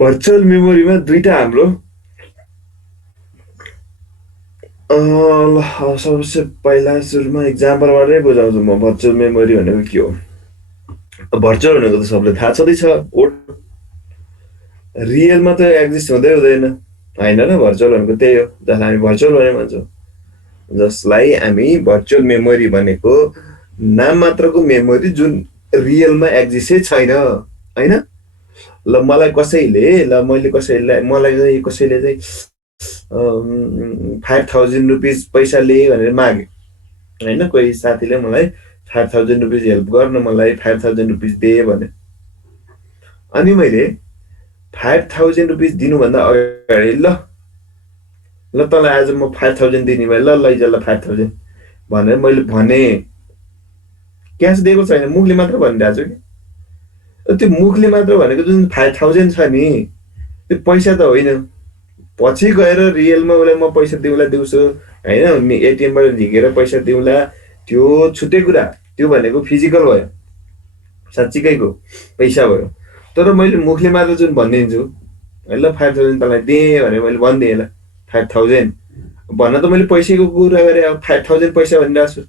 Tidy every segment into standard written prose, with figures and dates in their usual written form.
Virtual मेमोरीमा दुईटा हाम्रो सबसे पहिला सुरुमा इक्जाम्पलबाटै बुझाउँछु म भर्चुअल मेमोरी भनेको के हो। भर्चुअल भनेको त सबले थाहा छँदैछ, रियलमा त एक्जिस्ट हुँदै हुँदैन होइन र। भर्चुअल भनेको त्यही हो जसलाई हामी भर्चुअल भनेर भन्छौँ, जसलाई हामी भर्चुअल मेमोरी भनेको नाम मात्रको मेमोरी जुन रियलमा एक्जिस्टै छैन होइन। ल मलाई कसैले चाहिँ 5000 रुपिस पैसा लिए भनेर मागे होइन। कोही साथीले मलाई 5000 रुपिस हेल्प गर्न, मलाई 5000 रुपिस दे भने, अनि मैले 5000 रुपिस दिनुभन्दा अगाडि ल तँलाई आज म 5000 दिने भए ल लैजा ल 5000 भनेर मैले भने, क्यास दिएको छैन, मुखले मात्र भनिरहेको छु कि। त्यो मुखले मात्र भनेको जुन 5000 छ नि, त्यो पैसा त होइन। पछि गएर रियलमा उसलाई म पैसा दिउँला दिउँछु होइन, एटिएमबाट झिकेर पैसा दिउँला, त्यो छुट्टै कुरा। त्यो भनेको फिजिकल भयो, साँच्चीकैको पैसा भयो। तर मैले मुखले मात्र जुन भनिदिन्छु ल 5000 तँलाई दिएँ भने मैले भनिदिएँ ल 5000 भन्न त मैले पैसाको कुरा गरेँ, अब 5000 पैसा भनिरहेको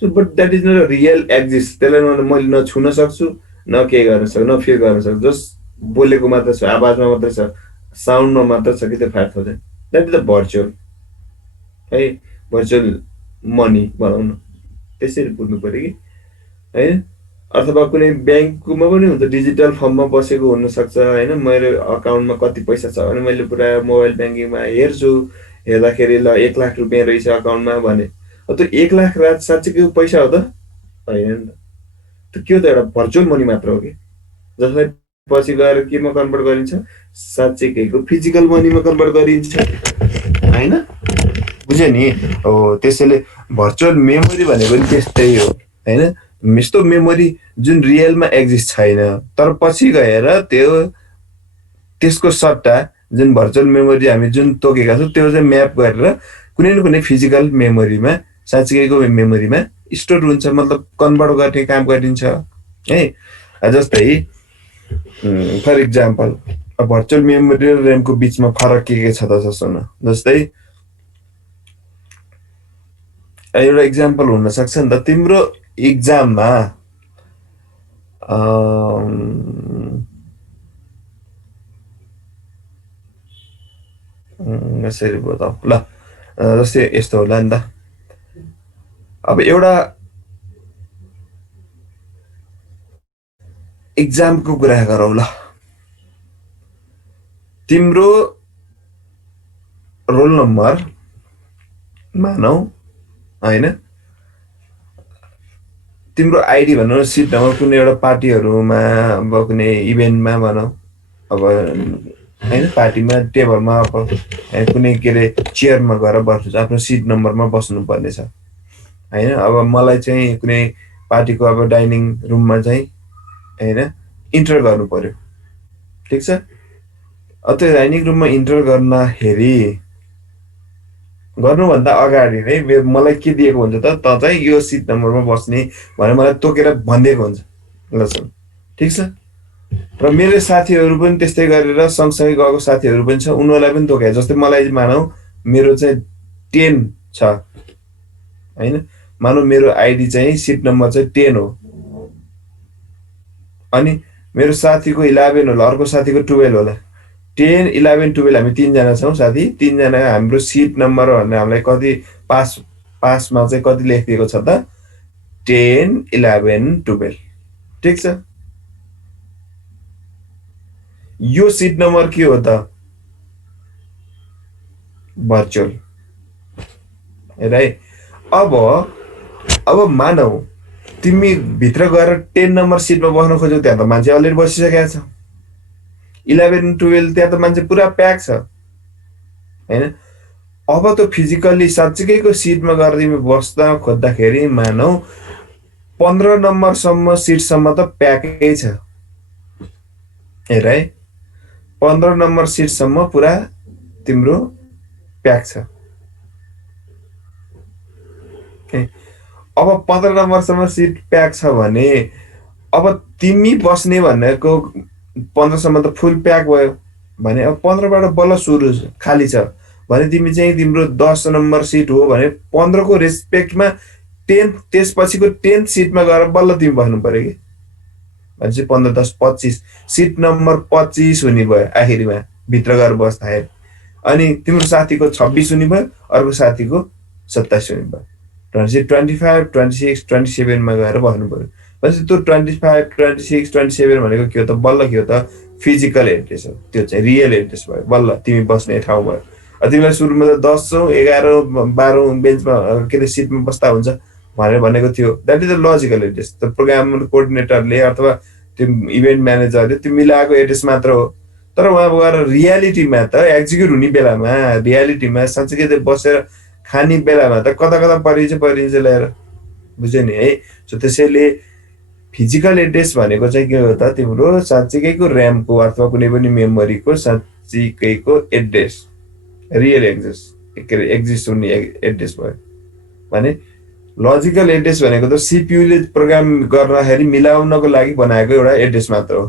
छु। But that is not real exist. त्यसलाई मैले न छुन सक्छु, न के गर्न सक्छु, न फिल गर्न सक्छु। जस्ट बोलेको मात्र छ, आवाजमा मात्र छ, साउन्डमा मात्र छ कि त्यो 5000। द्याट इज द भर्चुअल है, भर्चुअल मनी भनौँ न, त्यसरी बुझ्नु पऱ्यो कि होइन। अथवा कुनै ब्याङ्कमा पनि हुन्छ, डिजिटल फर्ममा बसेको हुनसक्छ होइन। मेरो अकाउन्टमा कति पैसा छ भने मैले पुरा मोबाइल ब्याङ्किङमा हेर्छु, हेर्दाखेरि ल 1 लाख रुपियाँ रहेछ अकाउन्टमा भने, त्यो 1 लाख साँच्चीकै पैसा हो त होइन नि त। त्यो त एउटा भर्चुअल मनी मात्र हो कि, जसलाई पछि गएर केमा कन्भर्ट गरिन्छ, साँच्चीकैको फिजिकल मनीमा कन्भर्ट गरिन्छ होइन। बुझ्यो नि हो। त्यसैले भर्चुअल मेमोरी भनेको नि त्यस्तै हो होइन। यस्तो मेमोरी जुन रियलमा एक्जिस्ट छैन, तर पछि गएर त्यसको सट्टा जुन भर्चुअल मेमोरी हामी जुन तोकेका छौँ त्यो चाहिँ म्याप गरेर कुनै न कुनै फिजिकल मेमोरीमा, साँच्चीकैको मेमोरीमा स्टोर हुन्छ, मतलब कन्भर्ट गर्ने काम गरिन्छ है। जस्तै फर इक्जाम्पल भर्चुअल मेमोरी र ऱ्यामको बिचमा फरक के छ त सुन। जस्तै एउटा इक्जाम्पल हुनसक्छ नि त, तिम्रो इक्जाममा यसरी बताऊ ल, जस्तै यस्तो होला नि त। अब एउटा इक्जामको कुरा गरौँ ल। तिम्रो रोल नम्बर मानौ होइन, तिम्रो आइडी भनौँ, सिट नम्बर कुनै एउटा पार्टीहरूमा, अब कुनै इभेन्टमा भनौँ, अब होइन पार्टीमा टेबलमा अब कुनै के अरे चेयरमा गएर बस्नु छ, आफ्नो सिट नम्बरमा बस्नुपर्ने छ होइन। अब मलाई चाहिँ कुनै पार्टीको अब डाइनिङ रुममा चाहिँ होइन इन्टर गर्नु पर्यो, ठिक छ। त्यो डाइनिङ रुममा इन्टर गर्नुभन्दा अगाडि नै मलाई के दिएको हुन्छ त चाहिँ यो सिट नम्बरमा बस्ने भनेर मलाई तोकेर भनिदिएको हुन्छ, ल सुन, ठिक छ। र मेरो साथीहरू पनि त्यस्तै गरेर सँगसँगै गएको साथीहरू पनि छ, उनीहरूलाई पनि तोके। जस्तै मलाई मानौ मेरो चाहिँ 10 छ होइन, मानौ मेरो आइडी चाहिँ सिट नम्बर चाहिँ 10 हो, अनि मेरो साथीको 11 होला, अर्को साथीको 12 होला। 10, 11, 12 हामी 3 जना छौँ साथी। 3 जना हाम्रो सिट नम्बर भनेर हामीलाई कति पासमा चाहिँ कति लेखिदिएको छ त 10, 11, 12, ठिक छ। यो सिट नम्बर के हो त भर्चुअल हेर है। अब मानौ तिमी भित्र गएर 10 नम्बर सिटमा बस्न खोज्यौ, त्यहाँ त मान्छे अलरेडी बसिसकेको छ। 11, 12 त्यहाँ त मान्छे पुरा प्याक छ होइन। अब त फिजिकल्ली साँच्चीकैको सिटमा गएर तिमी बस्दा खोज्दाखेरि मानौ 15 नम्बरसम्म सिटसम्म त प्याकै छ, हेर है। 15 नम्बर सिटसम्म पुरा तिम्रो प्याक छ। अब 15 नम्बरसम्म सिट प्याक छ भने अब तिमी बस्ने भनेको 15 सम्म त फुल प्याक भयो भने अब 15 बाट बल्ल सुरु खाली छ भने तिमी चाहिँ तिम्रो 10 नम्बर सिट हो भने 15 को रेस्पेक्टमा 10 त्यसपछिको 10th सिटमा गएर बल्ल तिमी बस्नु पर्यो कि भनेपछि 15 10 25 सिट नम्बर 25 हुने भयो आखिरीमा भित्र गएर बस्दाखेरि अनि तिम्रो साथीको 26 हुने भयो अर्को साथीको 27 हुने भयो भनेपछि 25 26 27 मा गएर बस्नु पर्यो भनेपछि त्यो 25 26 27 भनेको के हो त बल्ल के हो त फिजिकल एड्रेस हो त्यो चाहिँ रियल एड्रेस भयो बल्ल तिमी बस्ने ठाउँ भयो तिमीलाई सुरुमा त 10औं 11औं 12औं बेन्चमा के अरे सिटमा बस्दा हुन्छ भनेर भनेको थियो that is the logical address त प्रोग्राम कोअर्डिनेटरले अथवा त्यो इभेन्ट म्यानेजरले त्यो मिलाएको एड्रेस मात्र हो तर उहाँ गएर रियालिटीमा त एक्जिक्युट हुने बेलामा रियालिटीमा साँच्चै बसेर खाने बेलामा त कता कता परिन्छ ल्याएर बुझ्यो नि है सो त्यसैले फिजिकल एड्रेस भनेको चाहिँ के हो त तिम्रो साँच्चैको ऱ्यामको अथवा कुनै पनि मेमोरीको साँच्चैको एड्रेस रियल एक्जिस्ट हुने एड्रेस भयो भने लजिकल एड्रेस भनेको त सीपीयूले प्रोग्राम गर्दाखेरि मिलाउनको लागि बनाएको एउटा एड्रेस मात्र हो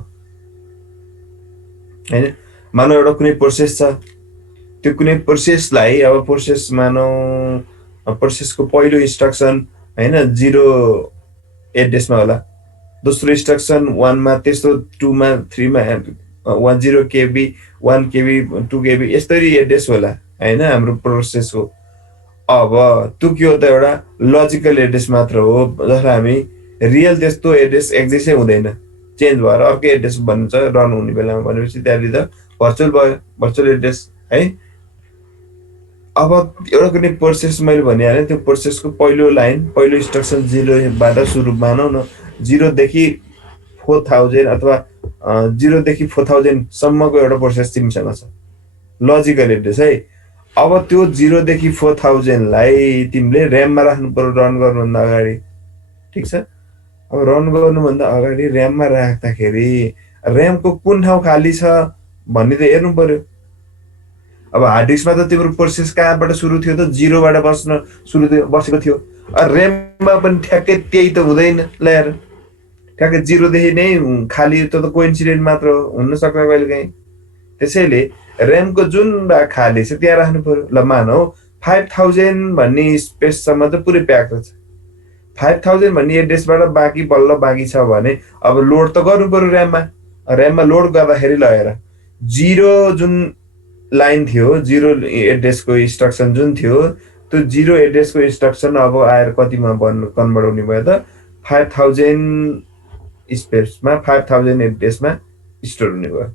हैन मानौ एउटा कुनै प्रोसेस छ त्यो कुनै प्रोसेसलाई अब प्रोसेस मानौ प्रोसेसको पहिलो इन्स्ट्रक्सन हैन 0 एड्रेसमा होला दोस्रो इन्स्ट्रक्सन 1 मा तेस्रो 2 मा 3 मा 10 KB 1 KB 2 KB यसरी एड्रेस होला हैन हाम्रो प्रोसेसको अब त्यो के हो त एउटा लजिकल एड्रेस मात्र हो जसलाई हामी रियल त्यस्तो एड्रेस एक्जिस्टै हुँदैन चेन्ज भएर अर्कै एड्रेस भन्छ रन हुने बेलामा भनेपछि त्यहाँले त भर्चुअल भयो भर्चुअल एड्रेस है अब एउटा कुनै प्रोसेस मैले भनिहालेँ त्यो प्रोसेसको पहिलो लाइन पहिलो इन्स्ट्रक्सन 0 बाट सुरु मानौ न 0 देखि 4000 अथवा 0 देखि 4000 सम्मको एउटा प्रोसेस तिमीसँग छ लजिकल एड्रेस है अब त्यो 0 देखि 4000 लाई तिमीले र्याममा राख्नु पर्यो रन गर्नुभन्दा अगाडि ठीक छ अब रन गर्नुभन्दा अगाडि र्याममा राख्दाखेरि र्यामको कुन ठाउँ खाली छ भन्ने त हेर्नु पर्यो अब हार्ड डिस्कमा त तिम्रो प्रोसेस कहाँबाट सुरु थियो त 0 बाट बसेको थियो र्याममा पनि ठ्याक्कै त्यही त हुँदैन ल्याएर ठ्याक्कै 0 देखि नै खाली त कोइन्सिडेन्ट मात्र हुन सक्छ कहिलेकाहीँ त्यसैले र्यामको जुन भाग खाली छ त्यहाँ राख्नु पर्यो ल मानौ 5000 भन्ने स्पेससम्म त पुरै प्याक छ 5000 भन्ने एड्रेसबाट बाँकी बल्ल बाँकी छ भने अब लोड त गर्नु पर्यो र्याममा लोड गर्दाखेरि लगेर 0 जुन लाइन थियो 0 एड्रेसको इन्स्ट्रक्सन जुन थियो त्यो 0 एड्रेसको इन्स्ट्रक्सन अब आएर कतिमा कन्भर्ट हुने भयो त 5000 स्पेसमा 5000 एड्रेसमा स्टोर हुने भयो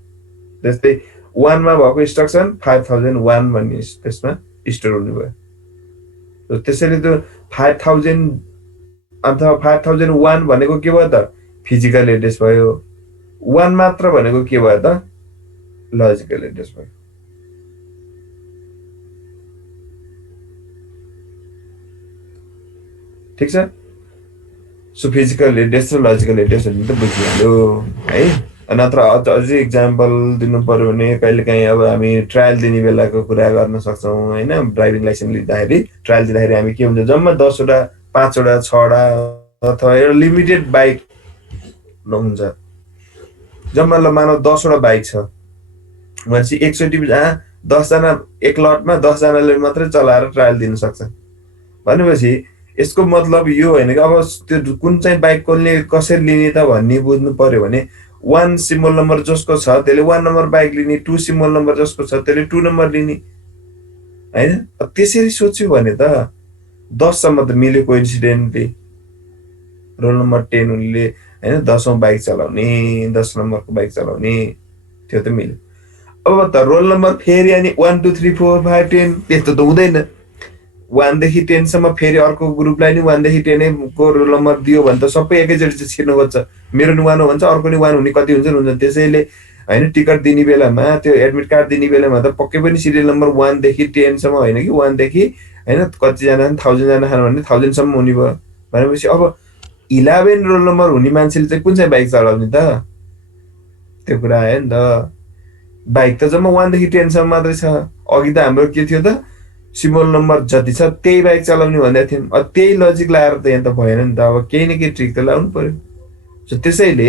जस्तै 1 मा भएको इन्स्ट्रक्सन 5001 भन्ने स्पेसमा स्टोर हुने भयो त्यसैले त्यो 5000 अथवा 5001 भनेको के भयो त फिजिकल एड्रेस भयो 1 मात्र भनेको के भयो त लजिकल एड्रेस भयो ठीक छ सो फिजिकल एड्रेस र लजिकल एड्रेस भन्ने त बुझिहाल्यो है नत्र अझै इक्जाम्पल दिनु पर्यो भने कहिलेकाहीँ अब हामी ट्रायल दिने बेलाको कुरा गर्न सक्छौँ हैन ड्राइभिङ लाइसेन्स लिँदाखेरि ट्रायल दिँदाखेरि हामी के हुन्छ जम्मा 10 वटा 5 वटा 6 वटा अथवा एउटा लिमिटेड बाइक हुन्छ जम्मा ल मानव 10 वटा बाइक छ भनेपछि एकचोटि 10 जना एक लटमा 10 जनाले मात्रै चलाएर ट्रायल दिन सक्छ भनेपछि यसको मतलब यो होइन कि अब त्यो कुन चाहिँ बाइक कसरी लिने त भन्ने बुझ्नु पर्यो भने 1 सिम्बल नम्बर जसको छ त्यसले 1 नम्बर बाइक लिने 2 सिम्बल नम्बर जसको छ त्यसले 2 नम्बर लिने हैन त्यसरी सोच्यो भने त 10 सम्म त मिल्यो कोइन्सिडेन्टली रोल नम्बर 10 उनले हैन 10औं बाइक चलाउने 10 नम्बरको बाइक चलाउने त्यो त मिल्यो अब त रोल नम्बर फेरि अनि 1 2 3 4 5 10 त्यस्तो त हुँदैन 1 देखि 10 सम्म फेरि अर्को ग्रुपलाई नि 1 देखि 10 को रोल नम्बर दियो भने त सबै एकैचोटि छिर्नु खोज्छ मेरो नि 1 हुन्छ अर्को नि 1 हुने कति हुन्छ त्यसैले हैन टिकट दिने बेलामा त्यो एडमिट कार्ड दिने बेलामा त पक्कै पनि सिरियल नम्बर 1 देखि 10 सम्म हैन कि 1 देखि हैन कति जना 1000 जना खानु भने 1000 सम्म हुने भयो भनेपछि अब 11 रोल नम्बर हुने मान्छेले चाहिँ कुन चाहिँ बाइक चलाउने त त्यो कुरा आयो नि त बाइक त जम्मा 1 देखि 10 सम्म मात्रै छ अघि त हाम्रो के थियो त सिम्बल नम्बर जति छ त्यही बाइक चलाउने भन्दै थियौं अब त्यही लजिक लाएर त यहाँ त भएन नि त अब केही न केही ट्रिक त लाउनु पर्यो सो त्यसैले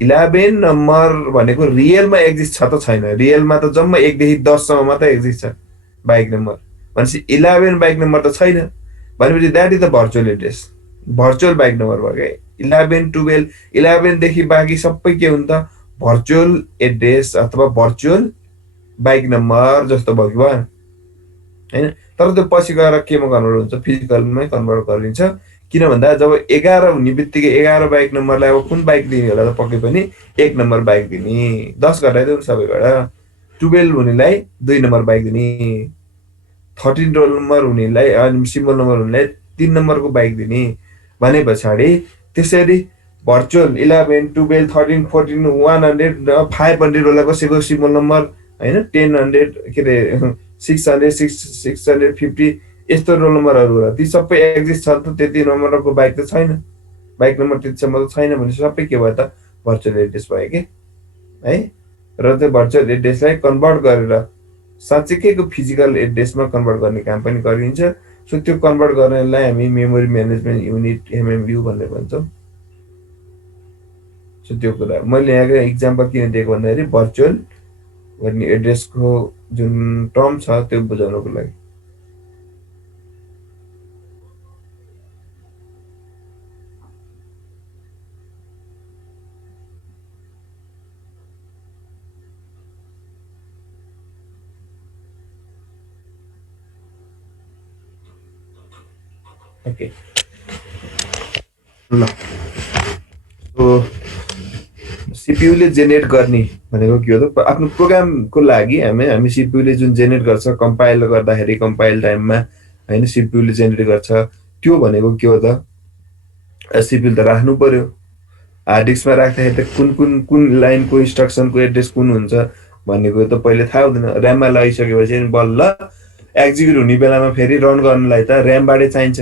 11 नम्बर भनेको रियलमा एक्जिस्ट छ त छैन? रियलमा त जम्मा 1 देखि 10 सम्म मात्रै एक्जिस्ट छ बाइक नम्बर। भनेपछि 11 बाइक नम्बर त छैन। भनेपछि that is the virtual address. Virtual bike number भयो क्या। 11, 12, 11 देखि बाँकी सबै के हुन् त? भर्चुअल एड्रेस अथवा भर्चुअल बाइक नम्बर जस्तो भयो कि भएन? होइन? तर त्यो पछि गएर केमा कन्भर्ट हुन्छ? फिजिकलमै कन्भर्ट गरिन्छ। किन भन्दा जब 11 हुने बित्तिकै 11 बाइक नम्बरलाई अब कुन बाइक दिने होला त? पक्कै पनि 1 नम्बर बाइक दिने। 10 घटाइदेऊ सबैबाट। 12 हुनेलाई 2 नम्बर बाइक दिने। 13 रोल नम्बर हुनेलाई सिम्बल नम्बर हुनेलाई 3 नम्बरको बाइक दिने। भने पछाडि त्यसरी भर्चुअल 11, 12, 13, 14, 100, 500 होला कसैको सिम्बल नम्बर, होइन? 10, के अरे 600, 650 यस्तो रोल नम्बरहरू होला। ती सबै एक्जिस्ट छ त? त्यति नम्बरको बाइक त छैन। बाइक नम्बर त्यतिसम्म त छैन भने सबै के भयो त? भर्चुअल एड्रेस भयो कि है। र त्यो भर्चुअल एड्रेसलाई कन्भर्ट गरेर साँच्चैकैको फिजिकल एड्रेसमा कन्भर्ट गर्ने काम पनि गरिन्छ। सो त्यो कन्भर्ट गर्नलाई हामी मेमोरी म्यानेजमेन्ट युनिट एमएमयु भनेर भन्छौँ। सो त्यो कुरा मैले यहाँको इक्जाम्पल किन दिएको भन्दाखेरि भर्चुअल भन्ने एड्रेसको जुन टर्म छ त्यो बुझाउनको लागि। ओके ल। सो सिपियुले जेनेरेट गर्ने भनेको के हो त? आफ्नो प्रोग्रामको लागि हामी सिपियुले जुन जेनेरेट गर्छ कम्पाइल गर्दाखेरि कम्पाइल टाइममा, होइन? सिपियुले जेनेरेट गर्छ। त्यो भनेको के हो त? सिपियु त राख्नु पर्यो। हार्ड डिस्कमा राख्दाखेरि त कुन लाइनको इन्स्ट्रक्सनको एड्रेस कुन हुन्छ भनेको त पहिले थाहा हुँदैन। ऱ्याममा लगाइसकेपछि बल्ल एक्जिक्युट हुने बेलामा फेरि रन गर्नलाई त ऱ्यामबाटै चाहिन्छ,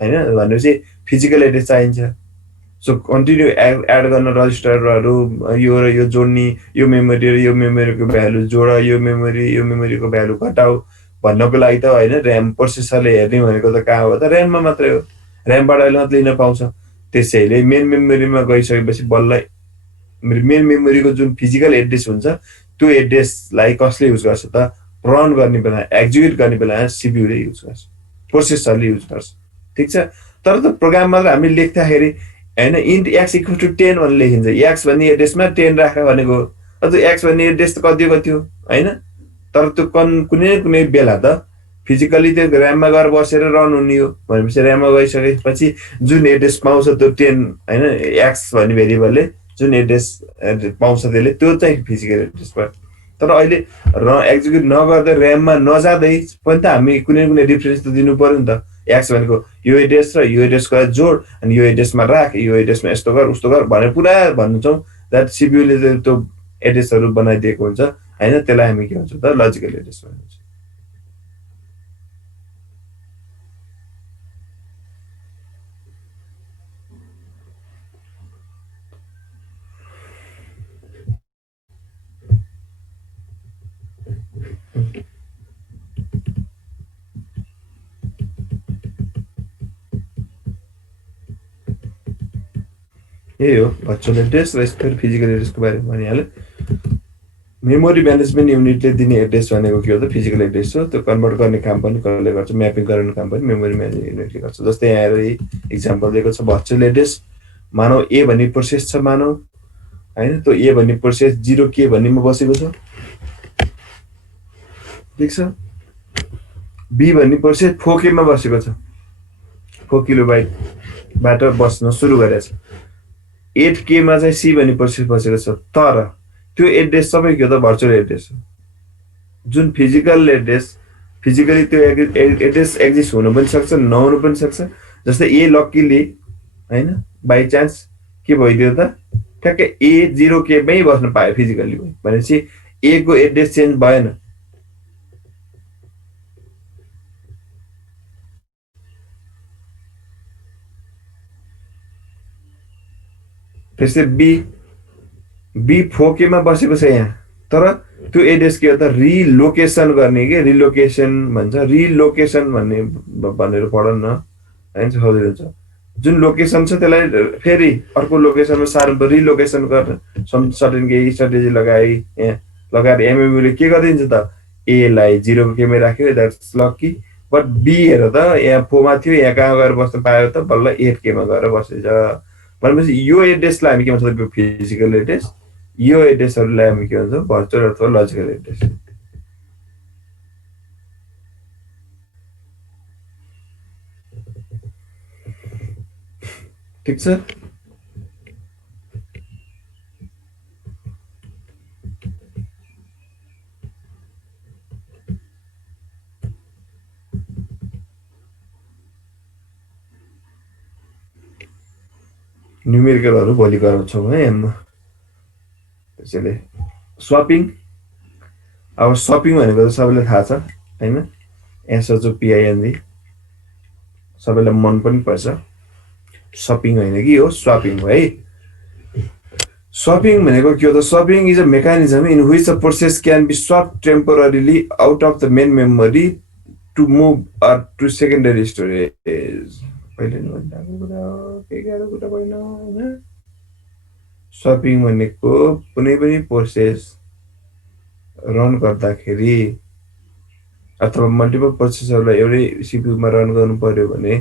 होइन? भनेपछि फिजिकल एड्रेस चाहिन्छ। सो कन्टिन्यू एड गर्न रजिस्टरहरू यो र यो जोड्ने, यो मेमोरी र यो मेमोरीको भ्यालु जोड, यो मेमोरीको भ्यालु घटाऊ भन्नको लागि त, होइन? ऱ्याम प्रोसेसरले हेर्ने भनेको त कहाँ हो त? ऱ्याममा मात्रै हो। ऱ्यामबाट अहिले मात्रै लिन पाउँछ। त्यसैले मेन मेमोरीमा गइसकेपछि बल्ल मेन मेमोरीको जुन फिजिकल एड्रेस हुन्छ त्यो एड्रेसलाई कसले युज गर्छ त? रन गर्ने बेला, एक्जिक्युट गर्ने बेला सिपियुले युज गर्छ, प्रोसेसरले युज गर्छ। ठिक छ? तर त प्रोग्राम मात्र हामीले लेख्दाखेरि, होइन? इन्ट एक्स इक्वल टु 10 भनेर लेखिन्छ। एक्स भन्ने एड्रेसमा 10 राख भनेको। अझ एक्स भन्ने एड्रेस त कति हो, होइन? तर त्यो कुनै बेला त फिजिकली त्यो ऱ्याममा गएर बसेर रन हुने हो। भनेपछि ऱ्याममा गइसकेपछि जुन एड्रेस पाउँछ त्यो 10, होइन? एक्स भन्ने भेरिएबलले जुन एड्रेस पाउँछ त्यसले त्यो चाहिँ फिजिकल एड्रेस भयो। तर अहिले एक्जिक्युट नगर्दै ऱ्याममा नजाँदै पनि त हामी कुनै डिफरेन्स त दिनु पर्यो नि त। एक्स भनेको यो एड्रेस र यो एड्रेसको जोड, अनि यो एड्रेसमा राख, यो एड्रेसमा यस्तो गर उस्तो गर भनेर पुरा भन्छौँ। द्याट सिपियुले त्यो एड्रेसहरू बनाइदिएको हुन्छ, होइन? त्यसलाई हामी के भन्छौँ त? लजिकल एड्रेस भन्छ। यही हो भर्चुअल एड्रेस र यसको फिजिकल एड्रेसको बारेमा भनिहालेँ। मेमोरी म्यानेजमेन्ट युनिटले दिने एड्रेस भनेको के हो त? फिजिकल एड्रेस हो। त्यो कन्भर्ट गर्ने काम पनि कसले गर्छ? म्यापिङ गर्ने काम पनि मेमोरी म्यानेजमेन्ट युनिटले गर्छ। जस्तै यहाँ आएर इक्जाम्पल दिएको छ भर्चुअल एड्रेस। मानव ए भन्ने प्रोसेस छ, मानव, होइन? त्यो ए भन्ने प्रोसेस 0K भन्नेमा बसेको छ। ठिक छ? बी भन्ने प्रोसेस 4K मा बसेको छ। 4 किलोबाइटबाट बस्न सुरु गरेको छ। 8K मा चाहिँ सी भन्ने प्रोसेस बसेको छ। तर त्यो एड्रेस सबै के हो त? भर्चुअल एड्रेस हो। जुन फिजिकल एड्रेस, फिजिकली त्यो एड्रेस एक्जिस्ट हुनु पनि सक्छ, नहुनु पनि सक्छ। जस्तै ए लक्कीली, होइन? बाई चान्स के भइदियो त? ठ्याक्कै ए 0K मै बस्न पायो फिजिकली भनेपछि ए को एड्रेस चेन्ज भएन। त्यसै बी 4K मा बसेको छ यहाँ। तर त्यो एड्रेस के हो त? रिलोकेसन गर्ने के, रिलोकेसन भन्छ। रिलोकेसन भनेर पढ न, होइन? सजिलो छ। जुन लोकेसन छ त्यसलाई फेरि अर्को लोकेसनमा सार्नु, रिलोकेसन गर्न सर्टेन केही स्ट्राटेजी लगाएर एमएमयूले के गरिदिन्छ त, एलाई 0 को केमै राख्यो, द्याट्स लकी। बट बी हेर त, यहाँ 4 मा थियो, यहाँ कहाँ गएर बस्न पायो त, बल्ल 8 केमा गएर बसेछ। भनेपछि यो एड्रेसलाई हामी के भन्छौँ, फिजिकल एड्रेस। यो एड्रेसहरूलाई हामी के भन्छौँ, भर्चुअल अथवा लजिकल एड्रेस। ठिक छ। न्युमेरिकलहरू भोलि गराउँछौँ है एममा। त्यसैले स्वापिङ, अब सपिङ भनेको त सबैलाई थाहा छ होइन, SHOPING, सबैलाई मन पनि पर्छ। सपिङ होइन कि हो, स्वापिङ हो है। स्वापिङ भनेको के हो त, swapping is a mechanism in which a process can be swap temporarily out of the main memory to move or to secondary storage. पहिले नै भनिरहेको कुरा हो, केही गाह्रो कुरा भएन होइन। स्वापिङ भनेको कुनै पनि प्रोसेस रन गर्दाखेरि अथवा मल्टिपल प्रोसेसरलाई एउटै सिपियुमा रन गर्नु पर्यो भने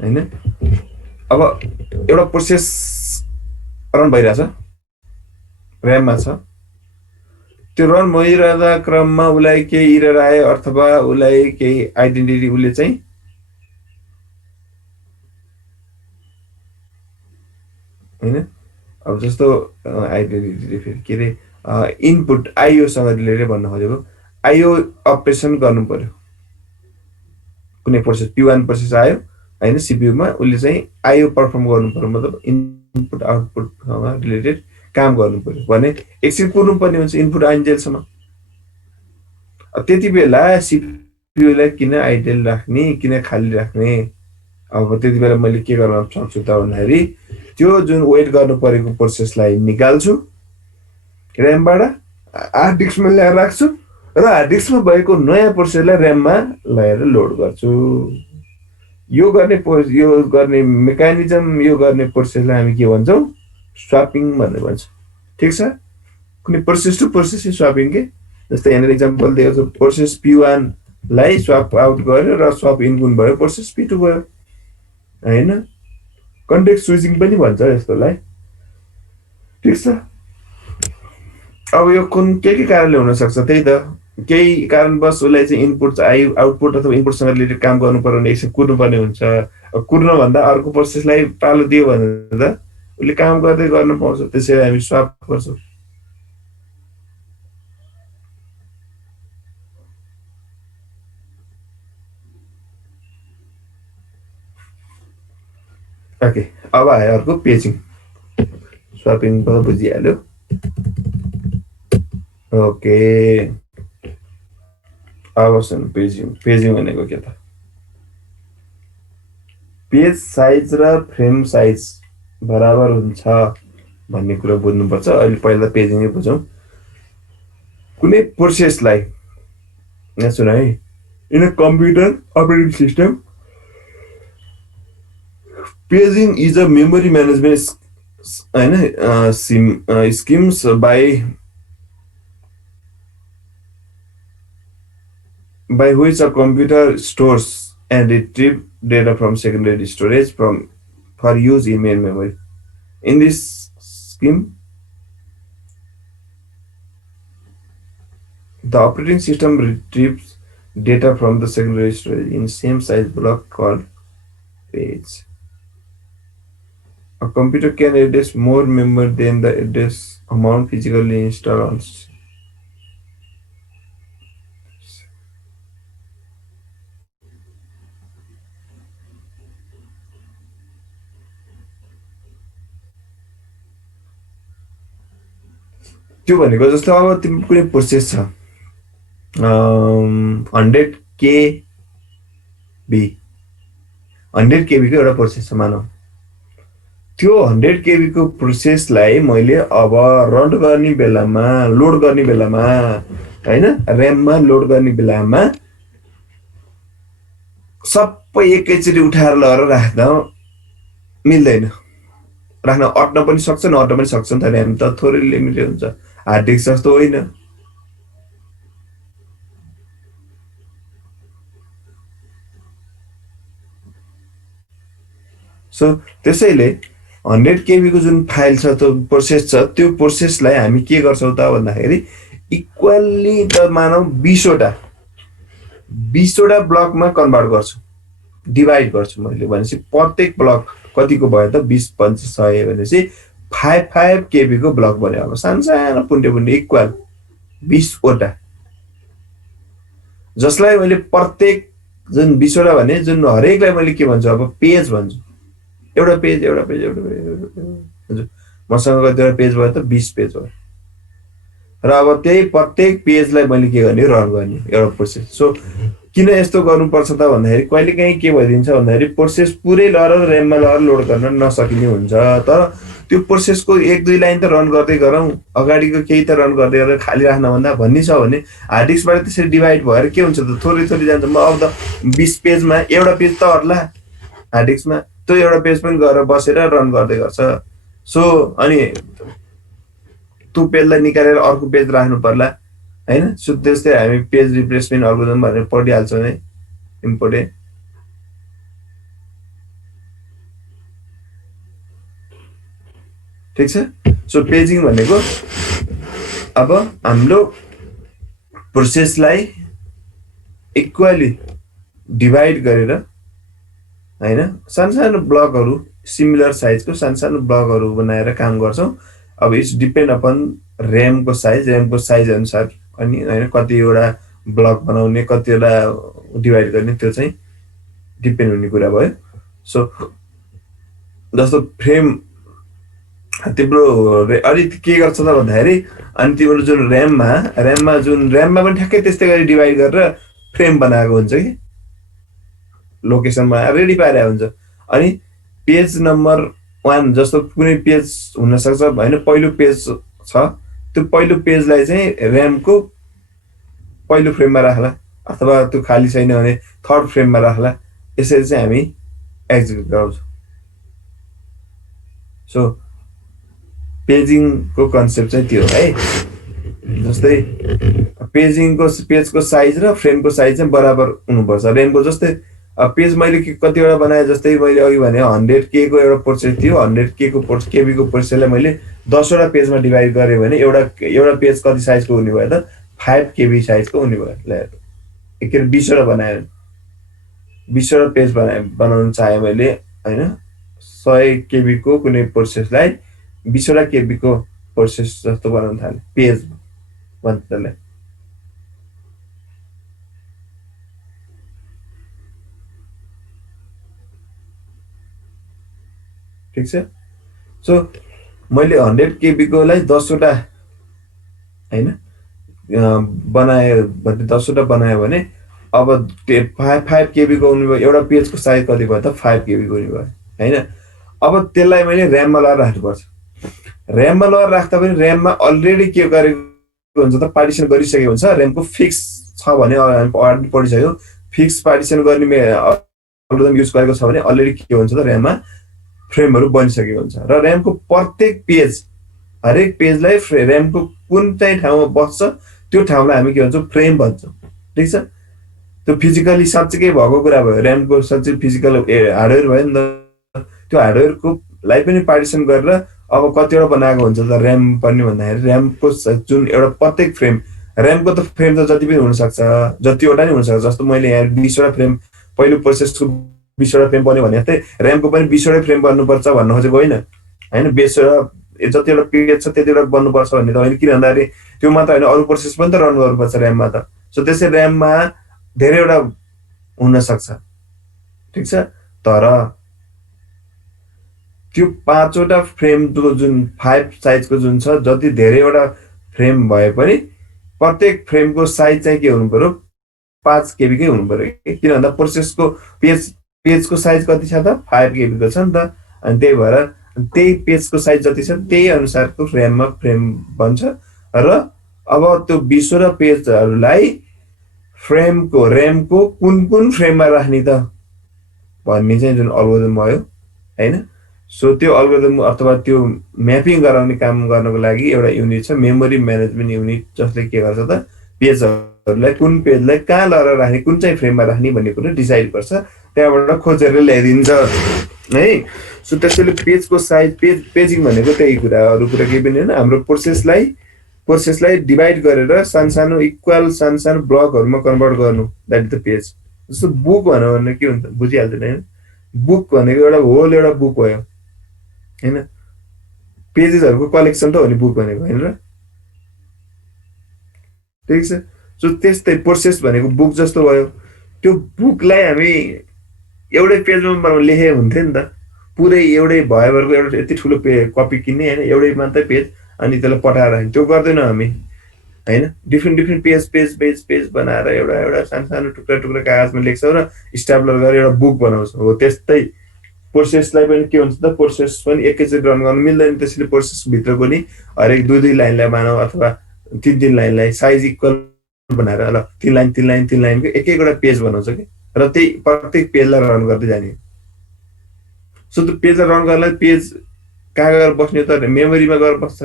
होइन, अब एउटा प्रोसेस रन भइरहेछ, ऱ्याममा छ, त्यो रन भइरहँदा क्रममा उसलाई केही इरर आयो अथवा उसलाई केही आइडेन्टिटी उसले चाहिँ होइन, अब जस्तो आइडेन्टिटी फेरि के अरे इनपुट आइओसँग रिलेटेड भन्न खोजेको, आइओ अपरेसन गर्नु पर्यो। कुनै प्रोसेस P1 प्रोसेस आयो होइन सिपियुमा, उसले चाहिँ आइओ पर्फर्म गर्नु पर्यो, मतलब इनपुट आउटपुटसँग रिलेटेड काम गर्नु पर्यो भने एकछिन कुर्नु पर्ने हुन्छ इनपुट आइन्जेलसम्म। त्यति बेला सिपियुलाई किन आइडल राख्ने, किन खाली राख्ने? अब त्यति बेला मैले के गर्न सक्छु त भन्दाखेरि त्यो जुन वेट गर्नु परेको प्रोसेसलाई निकाल्छु ऱ्यामबाट, हार्ड डिस्कमा ल्याएर राख्छु र हार्ड डिस्कमा भएको नयाँ प्रोसेसलाई ऱ्याममा लगाएर लोड गर्छु। यो गर्ने मेकानिजम, यो गर्ने प्रोसेसलाई हामी के भन्छौँ, स्वापिङ भनेर भन्छौँ। ठिक छ। कुनै प्रोसेस टु प्रोसेस स्वापिङ के, जस्तै यहाँनिर इक्जाम्पल दिएको छ, प्रोसेस P1 लाई स्वाप आउट गर्यो र स्वाप इनपुट भयो, प्रोसेस P2 भयो होइन। कन्टेक्स्ट स्विचिङ पनि भन्छ यसकोलाई। ठिक छ। अब यो के कारणले हुनसक्छ, त्यही त केही कारणवश उसलाई चाहिँ इनपुट आउटपुट अथवा इनपुटसँग रिलेटेड काम गर्नु पर्यो भने एकछिन कुर्नुपर्ने हुन्छ। कुर्नभन्दा अर्को प्रोसेसलाई पालो दियो भने त उसले काम गर्दै गर्न पाउँछ, त्यसैले हामी स्वाप गर्छौँ। ओके, अब आयो अर्को पेजिङ। स्वापिङ त बुझिहाल्यो। ओके, अब सुन, पेजिङ भनेको के त, पेज साइज र फ्रेम साइज बराबर हुन्छ भन्ने कुरा बुझ्नुपर्छ। अहिले पहिला पेजिङै बुझौँ। कुनै प्रोसेसलाई यहाँ सुन है, in a computer operating system paging is a memory management होइन schemes by which a computer stores and retrieve data from secondary storage for use in main memory. In this scheme, the operating system retrieves data from the secondary storage in same size block called page. A computer can address more memory than the address amount physically installed on. त्यो भनेको जस्तो अब तिम्रो कुनै process छ 100 KB, 100 KB को एउटा process छ मानौ। त्यो 100 KB को प्रोसेसलाई मैले अब रन गर्ने बेलामा, लोड गर्ने बेलामा हैन, ऱ्याममा लोड गर्ने बेलामा सबै एकैचोटि उठाएर लगेर राख्दा मिल्दैन। राख्न अट्न पनि सक्छ, नअट्न पनि सक्छ नि त, ऱ्याम त थोरै लिमिटेड हुन्छ, हार्ड डिस्क जस्तो होइन। सो त्यसैले 100 केबीको जुन फाइल छ, त्यो प्रोसेस छ, त्यो प्रोसेसलाई हामी के गर्छौँ त भन्दाखेरि इक्वल्ली त मानौ 20वटा ब्लकमा कन्भर्ट गर्छु, डिभाइड गर्छु मैले। भनेपछि प्रत्येक ब्लक कतिको भयो त 20 5 100 भनेपछि 5 केबीको ब्लक बन्यो। अब सानो सानो पुन्टे पुन्टे इक्वल 20वटा, जसलाई मैले प्रत्येक जुन 20वटा भने जुन हरेकलाई मैले के भन्छु, अब पेज भन्छु। एउटा पेज हजुर, मसँग कतिवटा पेज भयो त 20 पेज भयो। र अब त्यही प्रत्येक पेजलाई मैले के गर्ने, रन गर्ने एउटा प्रोसेस। सो किन यस्तो गर्नुपर्छ त भन्दाखेरि कहिलेकाहीँ के भइदिन्छ भन्दाखेरि प्रोसेस पुरै लगेर ऱ्याममा लगेर लोड गर्न नसकिने हुन्छ। तर त्यो प्रोसेसको 1-2 लाइन त रन गर्दै गरौँ, अगाडिको केही त रन गर्दै गरेर खाली राख्नुभन्दा भन्ने छ भने हार्ड डिस्कबाट त्यसरी डिभाइड भएर के हुन्छ त, थोरै थोरै जान्छ। म अब त 20 पेजमा एउटा पेज त हट्ला हार्ड डिस्कमा, त्यो एउटा पेज पनि गएर बसेर रन गर्दै गर्छ। सो अनि त्यो पेजलाई निकालेर अर्को पेज राख्नु पर्ला हैन। सो त्यस्तै हामी पेज रिप्लेसमेन्ट अल्गोरिदम भनेर पढिहाल्छौँ है, इम्पोर्टेन्ट। ठिक छ। सो पेजिङ भनेको अब हाम्रो प्रोसेसलाई इक्वली डिभाइड गरेर हैन, सानो सानो ब्लकहरू, सिमिलर साइजको सानो सानो ब्लकहरू बनाएर काम गर्छौँ। अब इट्स डिपेन्ड अपन ऱ्यामको साइज अनुसार अनि हैन, कतिवटा ब्लक बनाउने, कतिवटा डिभाइड गर्ने, त्यो चाहिँ डिपेन्ड हुने कुरा भयो। सो जस्तो फ्रेम तिम्रो अनि के गर्छ त भन्दाखेरि अनि तिम्रो जुन ऱ्याममा पनि ठ्याक्कै त्यस्तै गरी डिभाइड गरेर फ्रेम बनाएको हुन्छ कि लोकेसनमा रेडी पारेको हुन्छ। अनि पेज नम्बर 1 जस्तो कुनै पेज हुनसक्छ होइन, पहिलो पेज छ, त्यो पहिलो पेजलाई चाहिँ ऱ्यामको पहिलो फ्रेममा राख्ला, अथवा त्यो खाली छैन भने थर्ड फ्रेममा राख्ला। यसरी चाहिँ हामी एक्जिक्युट गराउँछौँ। सो पेजिङको कन्सेप्ट चाहिँ त्यो है। जस्तै पेजको साइज र फ्रेमको साइज चाहिँ बराबर हुनुपर्छ। ऱ्यामको जस्तै पेज मैले कतिवटा बनाएँ, जस्तै मैले अघि भने 100K को एउटा प्रोसेस थियो, 100K को केबीको प्रोसेसलाई मैले 10वटा पेजमा डिभाइड गरेँ भने एउटा पेज कति साइजको हुने भयो त, 5 केबी साइजको हुने भयो। के अरे 20वटा बनायो, 20वटा पेज बनाउन चाहेँ मैले होइन, 100 केबीको कुनै प्रोसेसलाई 20वटा केबीको प्रोसेस जस्तो बनाउन थालेँ, पेज भन्छ त्यसलाई। ठिक छ। सो मैले 100 केबीकोलाई 10वटा होइन बनायो भने 10वटा बनायो भने अब 5 केबीको हुने भयो। एउटा पेजको साइज कति भयो त, 5 केबीको हुने भयो होइन। अब त्यसलाई मैले ऱ्याममा लगाएर राख्नुपर्छ। ऱ्याममा लगाएर राख्दा पनि ऱ्याममा अलरेडी के गरेको हुन्छ त, पार्टिसन गरिसकेको हुन्छ। ऱ्यामको फिक्स छ भने अगाडि पढिसक्यो, फिक्स पार्टिसन गर्ने अल्गोरिदम युज गरेको छ भने अलरेडी के हुन्छ त, ऱ्याममा फ्रेमहरू बनिसकेको हुन्छ। र ऱ्यामको प्रत्येक पेज, हरेक पेजलाई ऱ्यामको कुन चाहिँ ठाउँमा बस्छ त्यो ठाउँलाई हामी के भन्छौँ, फ्रेम भन्छौँ। ठिक छ। त्यो फिजिकली साँच्चै भएको कुरा भयो, ऱ्यामको साँच्चै फिजिकल हार्डवेयर भयो नि त। त्यो हार्डवेयरकोलाई पनि पार्टिसन गरेर अब कतिवटा बनाएको हुन्छ त ऱ्याम पनि भन्दाखेरि ऱ्यामको जुन एउटा प्रत्येक फ्रेम, ऱ्यामको त फ्रेम त जति पनि हुनसक्छ, जतिवटा नै हुनसक्छ। जस्तो मैले यहाँ 20वटा फ्रेम, पहिलो प्रोसेसको 20वटा फ्रेम बन्यो भने जस्तै ऱ्यामको पनि 20वटै फ्रेम बन्नुपर्छ भन्नु खोजेको होइन होइन। 20वटा जतिवटा पेज छ त्यतिवटा बन्नुपर्छ भन्ने त होइन, किन भन्दाखेरि त्यो मात्र होइन, अरू प्रोसेस पनि त रन गर्नुपर्छ ऱ्याममा त। सो त्यसै ऱ्याममा धेरैवटा हुनसक्छ। ठिक छ। तर त्यो 5वटा फ्रेमको जुन 5 साइजको जुन छ, जति धेरैवटा फ्रेम भए पनि प्रत्येक फ्रेमको साइज चाहिँ के हुनु पर्यो, 5 केबीकै हुनु पर्यो। किन भन्दा प्रोसेसको पेजको साइज कति छ त, 5 केबीको छ नि त। अनि त्यही भएर त्यही पेजको साइज जति छ त्यही अनुसारको ऱ्याममा फ्रेम बन्छ। र अब त्यो 20 पेजहरूलाई ऱ्यामको कुन फ्रेममा राख्ने त भन्ने चाहिँ जुन अल्गोरिदम भयो होइन। सो त्यो अल्गोरिदम अथवा त्यो म्यापिङ गराउने काम गर्नको लागि एउटा युनिट छ, मेमोरी म्यानेजमेन्ट युनिट, जसले के गर्छ त पेजहरूलाई कुन पेजलाई कहाँ लगेर राख्ने, कुन चाहिँ फ्रेममा राख्ने भन्ने कुरो डिसाइड गर्छ, त्यहाँबाट खोजेर ल्याइदिन्छ है। सो त्यसैले पेजको साइज, पेजिङ भनेको त्यही कुरा, अरू कुरा केही पनि होइन। हाम्रो प्रोसेसलाई डिभाइड गरेर सानो इक्वल सानो ब्लकहरूमा कन्भर्ट गर्नु, द्याट इज द पेज। जस्तो बुक भन्यो भने के हुन्छ बुझिहाल्दैन होइन। बुक भनेको एउटा बुक भयो होइन, पेजेसहरूको कलेक्सन त हो नि बुक भनेको होइन र, ठिक छ। सो त्यस्तै प्रोसेस भनेको बुक जस्तो भयो। त्यो बुकलाई हामी एउटै पेजमा लेखे हुन्थ्यो नि त, पुरै एउटै भयभरको एउटा यति ठुलो कपी किन्ने होइन, एउटै मात्रै पेज अनि त्यसलाई पठाएर राख्ने, त्यो गर्दैनौँ हामी होइन। डिफ्रेन्ट पेज बनाएर एउटा सानो टुक्रा कागजमा लेख्छौँ र स्ट्याप्लर गरेर एउटा बुक बनाउँछौँ। हो त्यस्तै प्रोसेसलाई पनि के हुन्छ त, प्रोसेस पनि एकैचोटि रन गर्नु मिल्दैन, त्यसैले प्रोसेसभित्रको नि हरेक 2 लाइनलाई मानौँ अथवा 3 लाइनलाई साइज इक्वल बनाएर ल 3 लाइनको एक-एकवटा पेज बनाउँछ कि, र त्यही प्रत्येक पेजलाई रन गर्दै जाने। सो त्यो पेजलाई रन गर्नलाई पेज कहाँ गएर बस्ने त, मेमोरीमा गएर बस्छ,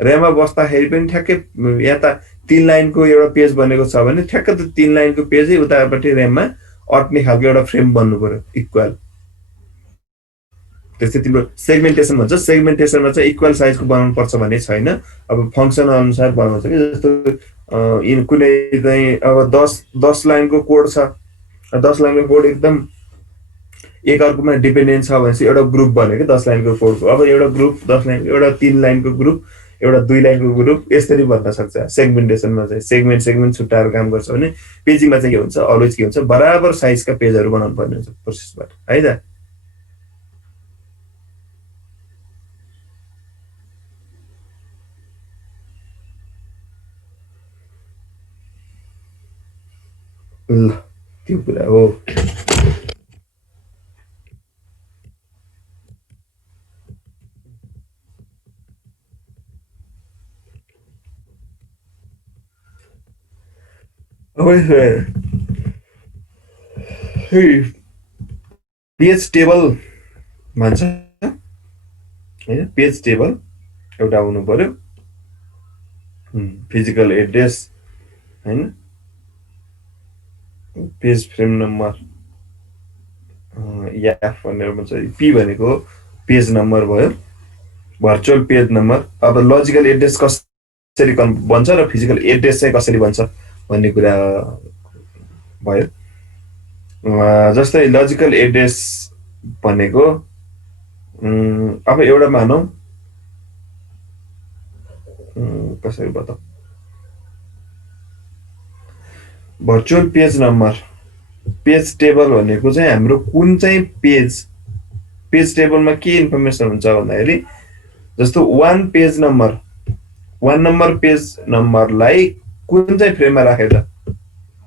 ऱ्याममा बस्दाखेरि पनि ठ्याक्कै या त 3 लाइनको एउटा पेज बनेको छ भने ठ्याक्कै त 3 लाइनको पेजै उतापट्टि ऱ्याममा अट्ने खालको एउटा फ्रेम बन्नु पर्यो इक्वल। त्यस्तै तिम्रो सेगमेन्टेसन भन्छ, सेगमेन्टेसनमा चाहिँ इक्वल साइजको बनाउनु पर्छ भन्ने छैन, अब फङ्सन अनुसार बनाउँछ कि। जस्तो कुनै चाहिँ अब 10 लाइनको कोड छ, 10 लाइनको कोड एकदम एक अर्कोमा डिपेन्डेन्ट छ भनेपछि एउटा ग्रुप बन्यो कि 10 लाइनको कोडको। अब एउटा ग्रुप 10 लाइनको, एउटा 3 लाइनको ग्रुप, एउटा 2 लाइनको ग्रुप, यसरी भन्न सक्छ। सेगमेन्टेसनमा चाहिँ सेगमेन्ट छुट्टाएर काम गर्छ भने पेजिङमा चाहिँ के हुन्छ, अलवेज के हुन्छ, बराबर साइजका पेजहरू बनाउनु पर्ने हुन्छ प्रोसेसबाट है त। ल त्यो कुरा हो। पेज टेबल भन्छ होइन, पेज टेबल एउटा आउनु पर्यो, फिजिकल एड्रेस होइन, पेज फ्रेम नम्बर याफ भनेर भन्छ, पी भनेको पेज नम्बर भयो, भर्चुअल पेज नम्बर। अब लजिकल एड्रेस कसरी बन्छ र फिजिकल एड्रेस चाहिँ कसरी बन्छ भन्ने कुरा भयो। जस्तै लजिकल एड्रेस भनेको अब एउटा मानौँ, कसरी बताऊ, virtual page number, page table भनेको चाहिँ हाम्रो कुन चाहिँ पेज टेबलमा के इन्फर्मेसन हुन्छ भन्दाखेरि, जस्तो 1 नम्बर पेज नम्बरलाई कुन चाहिँ फ्रेममा राखेर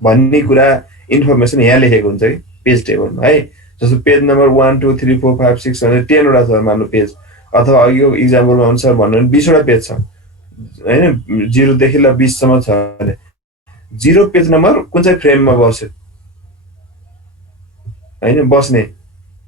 भन्ने कुरा इन्फर्मेसन यहाँ लेखेको हुन्छ कि पेज टेबलमा है। जस्तो पेज नम्बर 1 2 3 4 5 6 भनेर 10 वटा छ मान्नु पेज, अथवा अघिको इक्जाम्पलमा अनुसार भन्नु भने 20 वटा पेज छ होइन, 0 देखि 20 सम्म छ भने 0 पेज नम्बर कुन चाहिँ फ्रेममा बस्यो होइन, बस्ने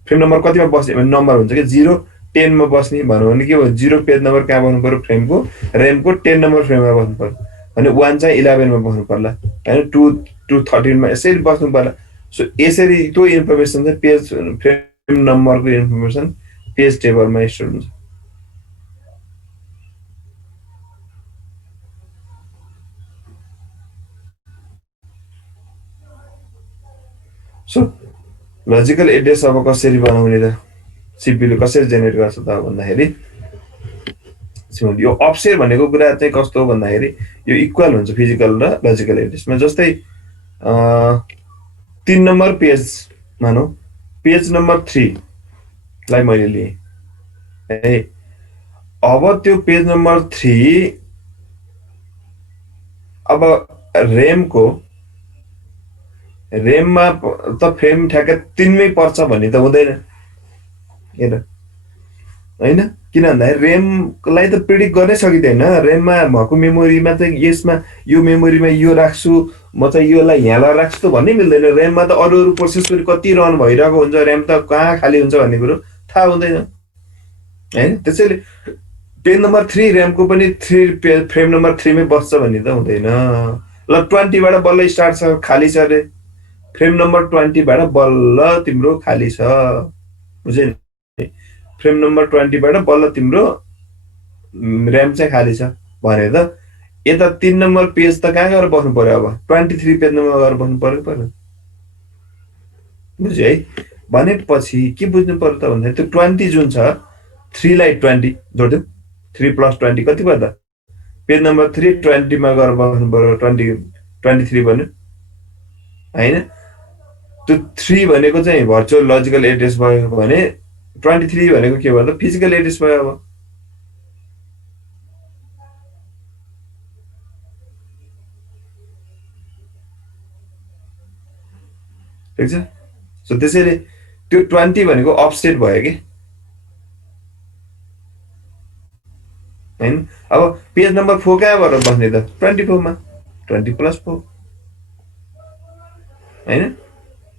फ्रेम नम्बर कतिमा बस्ने भने नम्बर हुन्छ कि 0 10 मा बस्ने भन्नु भने के भयो, 0 पेज नम्बर कहाँ बस्नु पर्यो, फ्रेमको ऱ्यामको 10 नम्बर फ्रेममा बस्नु पर्यो भने 1 चाहिँ 11 मा बस्नु पर्ला होइन, 2 13 मा यसरी बस्नु पर्ला। सो यसरी त्यो इन्फर्मेसन चाहिँ पेज फ्रेम नम्बरको इन्फर्मेसन पेज टेबलमा स्टोर हुन्छ। सो लजिकल एड्रेस अब कसरी बनाउने त, सिपीले कसरी जेनेरेट गर्छ त भन्दाखेरि, यो अफसेट भनेको कुरा चाहिँ कस्तो हो भन्दाखेरि यो इक्वल हुन्छ फिजिकल र लजिकल एड्रेसमा। जस्तै 3 नम्बर पेज मानौँ, पेज नम्बर 3 लाई मैले लिएँ है। अब त्यो पेज नम्बर 3 अब ऱ्याममा त फ्रेम ठ्याक्कै 3 मै पर्छ भन्ने त हुँदैन हेर, होइन। किन भन्दाखेरि रेमलाई त प्रिडिक्ट गर्नै सकिँदैन। रेममा भएको मेमोरीमा चाहिँ यसमा यो मेमोरीमा यो राख्छु, म चाहिँ योलाई यहाँ लगाएर राख्छु त भन्नै मिल्दैन। रेममा त अरू अरू प्रोसेस पनि कति रन भइरहेको हुन्छ, ऱ्याम त कहाँ खाली हुन्छ भन्ने कुरो थाहा हुँदैन होइन। त्यसैले पेज नम्बर 3 ऱ्यामको पनि फ्रेम नम्बर 3 मै बस्छ भन्ने त हुँदैन। ल 20बाट बल्ल स्टार्ट छ, खाली छ अरे। फ्रेम नम्बर 20बाट बल्ल तिम्रो खाली छ, बुझ्यो नि। फ्रेम नम्बर 20बाट बल्ल तिम्रो ऱ्याम चाहिँ खाली छ भने त यता 3 नम्बर पेज त कहाँ गएर बस्नु पर्यो? अब 23 पेज नम्बर गएर बस्नु पर्यो। बुझ्यो है। भनेपछि के बुझ्नु पर्यो त भन्दाखेरि त्यो 20 जुन छ, 3 लाई 20 जोडिदिउँ, 3 + 20 कति भयो त? पेज नम्बर 3 20मा गएर बस्नु पर्यो, 23 बन्यो होइन। त्यो 3 भनेको चाहिँ भर्चुअल लजिकल एड्रेस भयो भने 23 भनेको के भयो त? फिजिकल एड्रेस भयो। अब ठिक छ। सो त्यसैले त्यो 20 भनेको अफसेट भयो कि होइन। अब पेज नम्बर 4 कहाँ गएर बस्ने त? 24 मा, 20 + 4 होइन।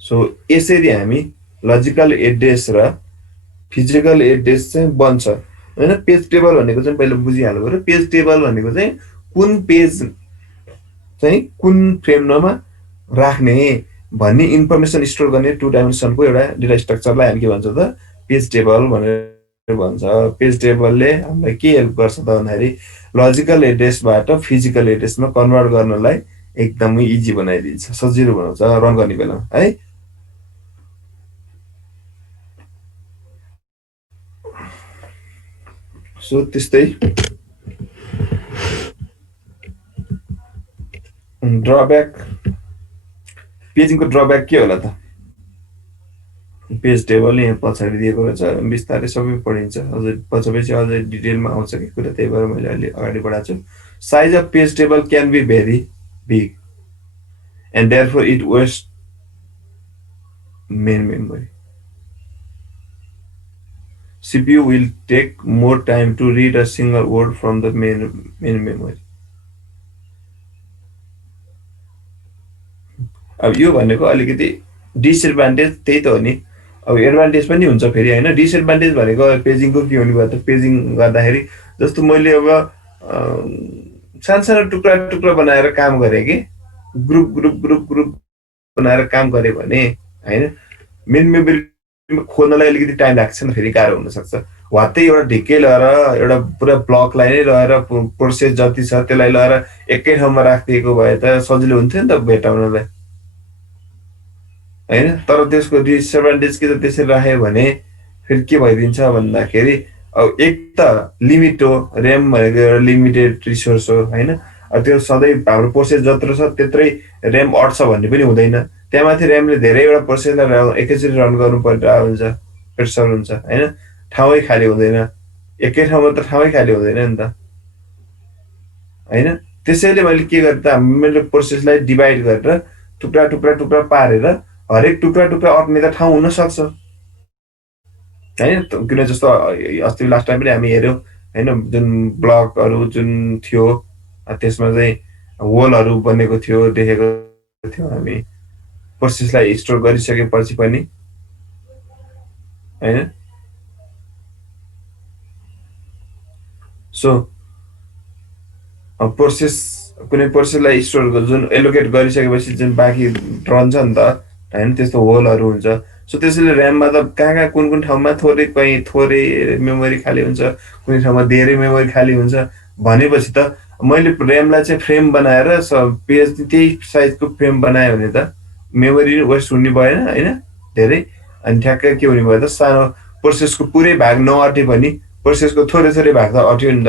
सो यसरी हामी लजिकल एड्रेस र फिजिकल एड्रेस चाहिँ बन्छ होइन। पेज टेबल भनेको चाहिँ पहिला बुझिहाल्नु पर्यो। पेज टेबल भनेको चाहिँ कुन पेज चाहिँ कुन फ्रेममा राख्ने भन्ने इन्फर्मेसन स्टोर गर्ने 2 डाइमेन्सनको एउटा डेटा स्ट्रक्चरलाई हामी के भन्छ त? पेज टेबल भनेर भन्छ। पेज टेबलले हामीलाई के हेल्प गर्छ त भन्दाखेरि लजिकल एड्रेसबाट फिजिकल एड्रेसमा कन्भर्ट गर्नलाई एकदमै इजी बनाइदिन्छ, सजिलो बनाउँछ रन गर्ने बेलामा है। सो त्यस्तै ड्रब्याक, पेजिङको ड्रब्याक के होला त? पेज टेबल यहाँ पछाडि दिएको रहेछ, बिस्तारै सबै पढिन्छ। अझै पछि अझै डिटेलमा आउँछ कि कुरा, त्यही भएर मैले अहिले अगाडि बढाएको छु। Size of page table can be very big and therefore it waste main memory. CPU will take more time to read a single word from the main memory. अब यो भनेको अलिकति डिसएडभान्टेज त्यही त हो नि। अब एडभान्टेज पनि हुन्छ फेरि होइन। डिसएडभान्टेज भनेको पेजिङको के हुने भयो त? पेजिङ गर्दाखेरि जस्तो मैले अब सानो सानो टुक्रा टुक्रा बनाएर काम गरेँ कि, ग्रुप ग्रुप ग्रुप ग्रुप बनाएर काम गरेँ भने होइन, मेन मेमोरी खोल्नलाई अलिकति टाइम लाग्छ नि, फेरि गाह्रो हुनसक्छ। वात्तै एउटा ढिक्कै लगाएर एउटा पुरा ब्लकलाई नै लगाएर प्रोसेस जति छ त्यसलाई लगाएर एकै ठाउँमा राखिदिएको भए त सजिलो हुन्थ्यो नि त भेटाउनलाई होइन। तर त्यसको डिसएडभान्टेज के त त्यसरी राख्यो भने फेरि के भइदिन्छ भन्दाखेरि अब एक त लिमिट हो, ऱ्याम भनेको एउटा लिमिटेड रिसोर्स हो होइन। त्यो सधैँ हाम्रो प्रोसेस जत्रो छ त्यत्रै ऱ्याम अट्छ भन्ने पनि हुँदैन। त्यहाँमाथि ऱ्यामले धेरैवटा प्रोसेसलाई एकैचोटि रन गर्नु परिरहेको हुन्छ, प्रेसर हुन्छ होइन। ठाउँै खाली हुँदैन, एकै ठाउँमा त ठाउँै खाली हुँदैन नि त होइन। त्यसैले मैले के गरेँ त, मैले प्रोसेसलाई डिभाइड गरेर टुक्रा टुक्रा टुक्रा पारेर हरेक टुक्रा टुक्रा अट्ने त ठाउँ हुनसक्छ होइन। किन जस्तो अस्ति लास्ट टाइम पनि हामी हेऱ्यौँ होइन, जुन ब्लकहरू जुन थियो त्यसमा चाहिँ होलहरू बनेको थियो, देखेको थियो हामी प्रोसेसलाई स्टोर गरिसकेपछि पनि होइन। सो प्रोसेस कुनै प्रोसेसलाई स्टोर जुन एलोकेट गरिसकेपछि जुन बाँकी रहन्छ नि त होइन, त्यस्तो होलहरू हुन्छ। सो त्यसैले ऱ्याममा त कहाँ कहाँ कुन कुन ठाउँमा थोरै कहीँ थोरै मेमोरी खाली हुन्छ, कुनै ठाउँमा धेरै मेमोरी खाली हुन्छ भनेपछि त मैले ऱ्यामलाई चाहिँ फ्रेम बनाएर पेज त्यही साइजको फ्रेम बनायो भने त मेमोरी वेस्ट हुने भएन होइन धेरै। अनि ठ्याक्कै के हुने भयो त, सानो प्रोसेसको पुरै भाग नअटे पनि प्रोसेसको थोरै थोरै भाग त अट्यो नि त।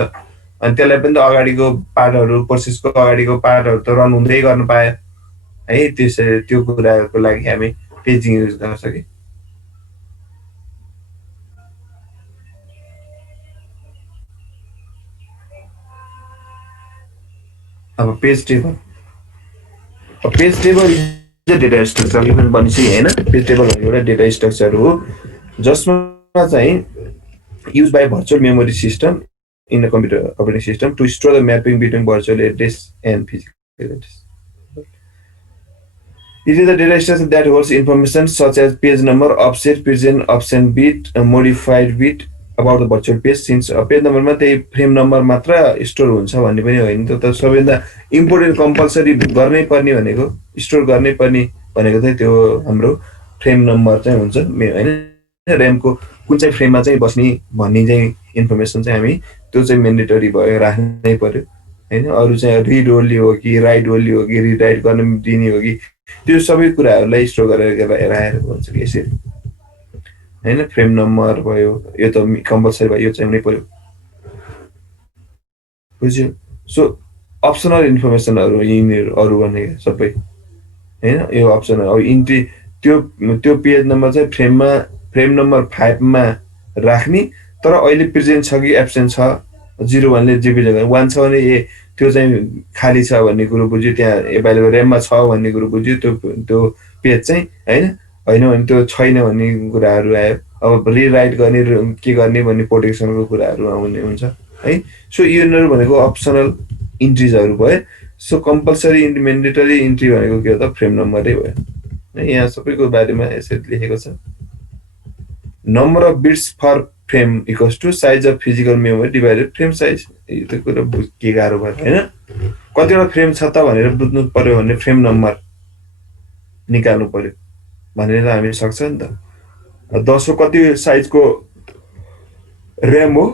अनि त्यसलाई पनि त अगाडिको पार्टहरू, प्रोसेसको अगाडिको पार्टहरू त रन हुँदै गर्नु पायो है। त्यसरी त्यो कुराको लागि हामी पेजिङ युज गर्छ कि। अब page table, page table data स्ट्रक्चरले पनि भनिसकेँ होइन। पेज टेबल भनेको एउटा डेटा स्ट्रक्चर हो जसमा चाहिँ used by virtual memory system in a computer operating system to store the mapping between virtual address and physical address. It is a data structure that holds information such as page number, offset, present, option bit, modified bit about the virtual page. Since page नम्बरमा त्यही frame number मात्र store हुन्छ भन्ने पनि होइन, त्यो त सबैभन्दा इम्पोर्टेन्ट कम्पलसरी गर्नै पर्ने भनेको स्टोर गर्नै पर्ने भनेको चाहिँ त्यो हाम्रो फ्रेम नम्बर चाहिँ हुन्छ होइन, ऱ्यामको कुन चाहिँ फ्रेममा चाहिँ बस्ने भन्ने चाहिँ इन्फर्मेसन चाहिँ हामी त्यो चाहिँ मेन्डेटरी भयो, राख्नै पर्यो होइन। अरू चाहिँ रिड ओन्ली हो कि राइट ओन्ली हो कि रिराइट गर्न दिने हो कि त्यो सबै कुराहरूलाई स्टोर गरेर राखेको हुन्छ कि यसरी होइन। फ्रेम नम्बर भयो, यो त कम्पलसरी भयो, यो चाहिँ हुनै पर्यो, बुझ्यो। सो अप्सनल इन्फर्मेसनहरू यिनीहरू अरू भने सबै होइन, यो अप्सन अब इन्ट्री त्यो पेज नम्बर चाहिँ फ्रेम नम्बर 5मा राख्ने, तर अहिले प्रेजेन्ट छ कि एब्सेन्ट छ, 0 भन्ने जेपी जग्गा 1 छ भने त्यो चाहिँ खाली छ भन्ने कुरो बुझ्यो, त्यहाँ एभाइलेबल ऱ्याममा छ भन्ने कुरो बुझ्यो त्यो पेज चाहिँ होइन भने त्यो छैन भन्ने कुराहरू आयो। अब रिराइट गर्ने के गर्ने भन्ने प्रोटेक्सनको कुराहरू आउने हुन्छ है। सो यिनीहरू भनेको अप्सनल इन्ट्रिजहरू भयो। सो कम्पलसरी मेन्डेटरी इन्ट्री भनेको के हो त, फ्रेम नम्बरै भयो। यहाँ सबैको बारेमा यसरी लेखेको छ। Number of bits for frame equals to size of physical memory divided frame size. यो त कुरा के गाह्रो भयो होइन, कतिवटा फ्रेम छ त भनेर बुझ्नु पर्यो भने फ्रेम नम्बर निकाल्नु पर्यो भनेर हामी सक्छ नि त। 10 कति साइजको ऱ्याम हो,